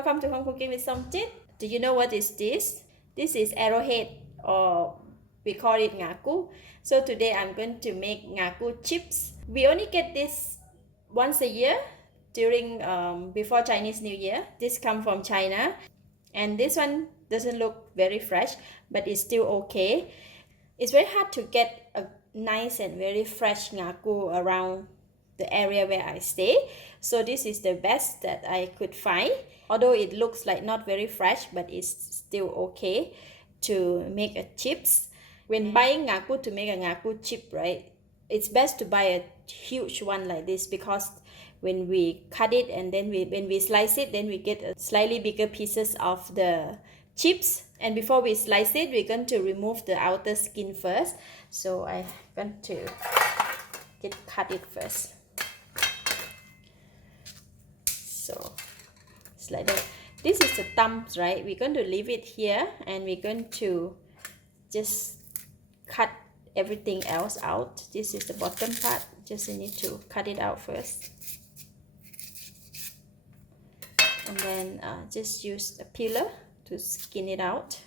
Welcome to Home Cooking with Somjit. Do you know what is this? This is Arrowhead, or we call it Ngaku. So today I'm going to make Ngaku chips. We only get this once a year during before Chinese New Year. This come from China, and this one doesn't look very fresh, but it's still okay. It's very hard to get a nice and very fresh Ngaku around the area where I stay. So this is the best that I could find. Although it looks like not very fresh, but it's still okay to make a chips. When buying Ngaku to make a Ngaku chip, right, it's best to buy a huge one like this, because when we cut it and then when we slice it, then we get a slightly bigger pieces of the chips. And before we slice it, we're going to remove the outer skin first. So I'm going to cut it first. So it's like that. This is the thumbs, right? We're going to leave it here, and we're going to just cut everything else out. This is the bottom part. Just need to cut it out first, and then just use a peeler to skin it out.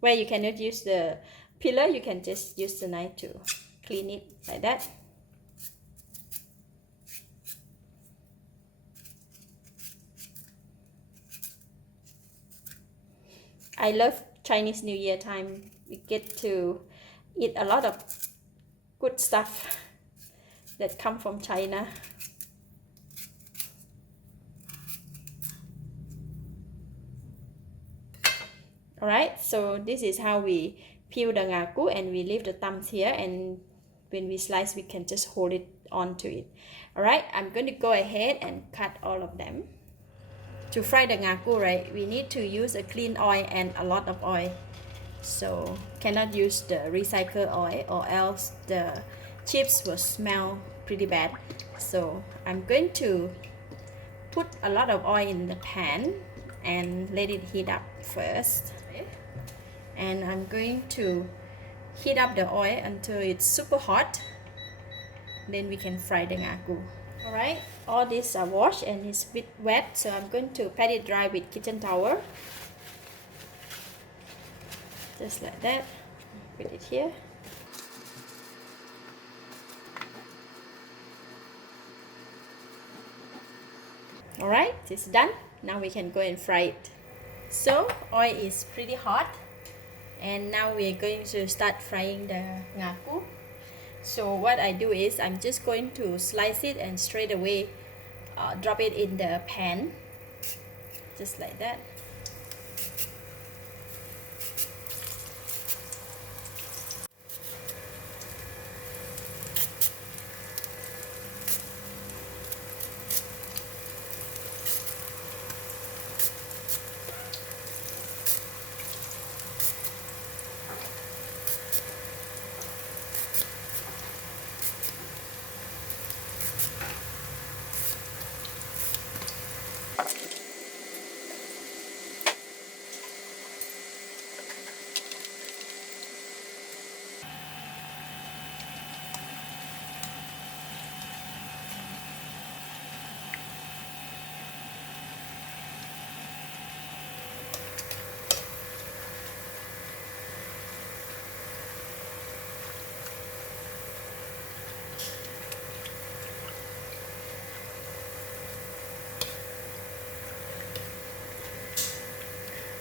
Where you cannot use the peeler, you can just use the knife to clean it like that. I love Chinese New Year time. We get to eat a lot of good stuff that come from China. Alright, so this is how we peel the Ngaku, and we leave the thumbs here, and when we slice, we can just hold it onto it. Alright, I'm going to go ahead and cut all of them. To fry the Ngaku, right, we need to use a clean oil and a lot of oil. So cannot use the recycled oil, or else the chips will smell pretty bad. So I'm going to put a lot of oil in the pan and let it heat up first. And I'm going to heat up the oil until it's super hot. Then we can fry the Ngaku. Alright, all these are washed and it's a bit wet, so I'm going to pat it dry with kitchen towel. Just like that. Put it here. Alright, it's done. Now we can go and fry it. So oil is pretty hot, and now we're going to start frying the Ngaku. So what I do is I'm just going to slice it and straight away drop it in the pan, just like that.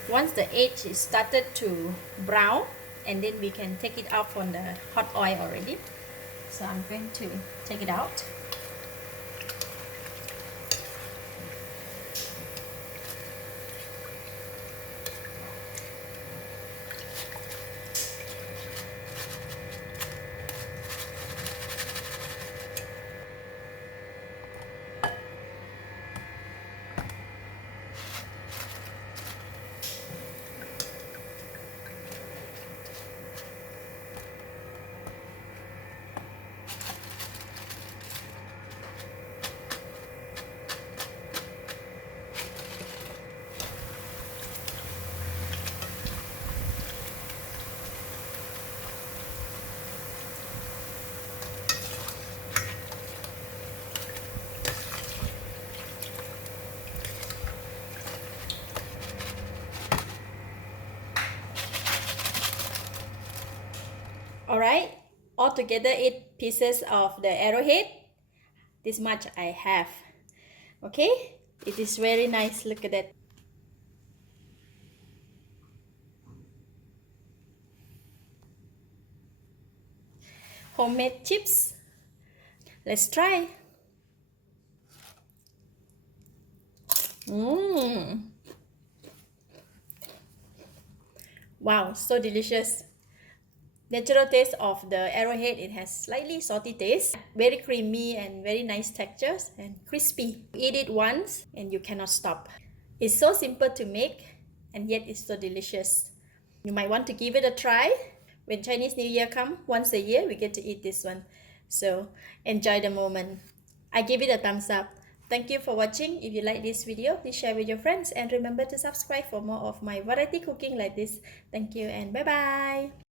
Once the edge is started to brown, and then we can take it out from the hot oil already. So I'm going to take it out. Alright, altogether 8 pieces of the arrowhead. This much I have. Okay, it is very nice. Look at that. Homemade chips. Let's try. Wow, so delicious. Natural taste of the arrowhead, it has slightly salty taste, very creamy and very nice textures and crispy. Eat it once and you cannot stop. It's so simple to make and yet it's so delicious. You might want to give it a try. When Chinese New Year comes, once a year we get to eat this one. So enjoy the moment. I give it a thumbs up. Thank you for watching. If you like this video, please share with your friends and remember to subscribe for more of my variety cooking like this. Thank you and bye bye.